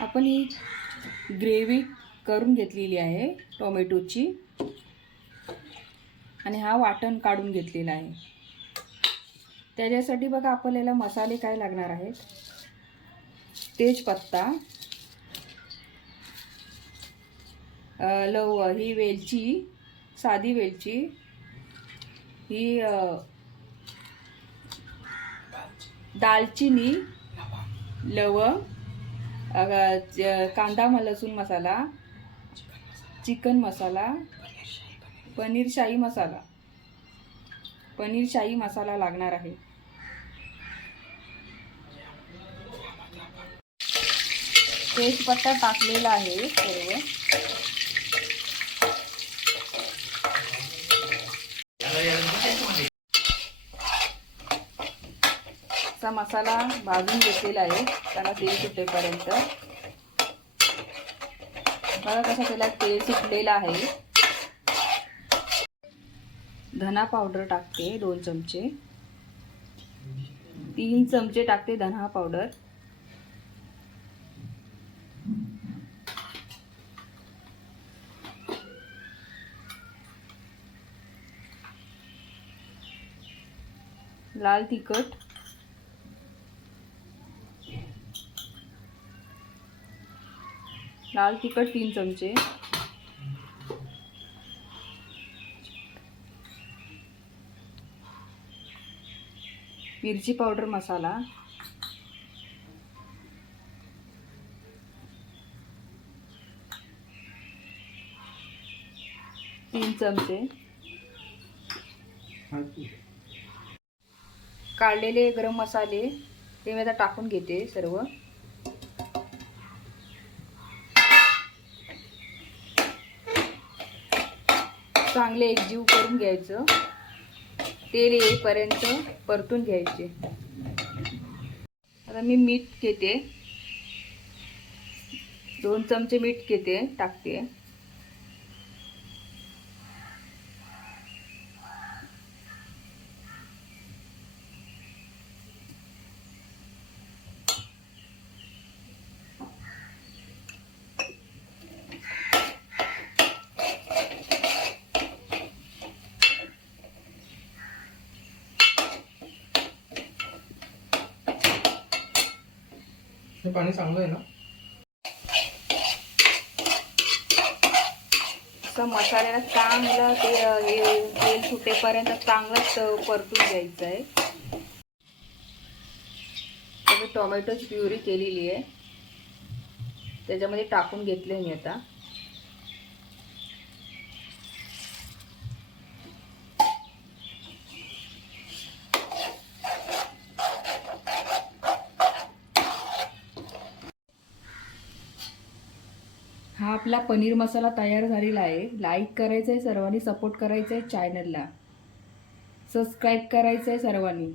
आपण ही ग्रेव्ही करून घेतलेली आहे टोमॅटोची आणि हा वाटण काढून घेतलेला आहे। त्याच्यासाठी बघा आपल्याला मसाले काय लागणार आहेत। तेजपत्ता, ही वेलची, साधी वेलची, ही दालचिनी, लवंग, कांदा लसूण मसाला, चिकन मसाला, पनीर शाही मसाला लागणार आहे। तेजपत्ता टाकलेला आहे सर्व। असा मसाला भाजून घेतलेला आहे त्याला तेल सुटेपर्यंत। बघा कसं त्याला तेल सुटलेलं आहे। धना पावडर टाकते 2 चमचे, 3 चमचे टाकते धना पावडर, लाल तिखट, लाल तिखट 3 चमचे, मिरची पावडर मसाला, तीन चमचे, काढलेले गरम मसाले ते मी आता टाकून घेते सर्व। चांगले एकजीव करून घ्यायचं, तेल येईपर्यंत परतून घ्यायचे। आता मी मीठ घेते, 2 चमचे मीठ घेते टाकते। हे पाणी चांगलं आहे ना। असं मसाल्याला चांगलं तेल सुटेपर्यंत चांगलं परतून घ्यायचं आहे। तर टोमॅटोची प्युरी केलेली आहे त्याच्यामध्ये टाकून घेतले मी आता। हा आपला पनीर मसाला तयार झालेला आहे। लाईक करायचं आहे सर्वांनी, सपोर्ट करायचं आहे, चॅनलला सबस्क्राईब करायचं आहे सर्वांनी।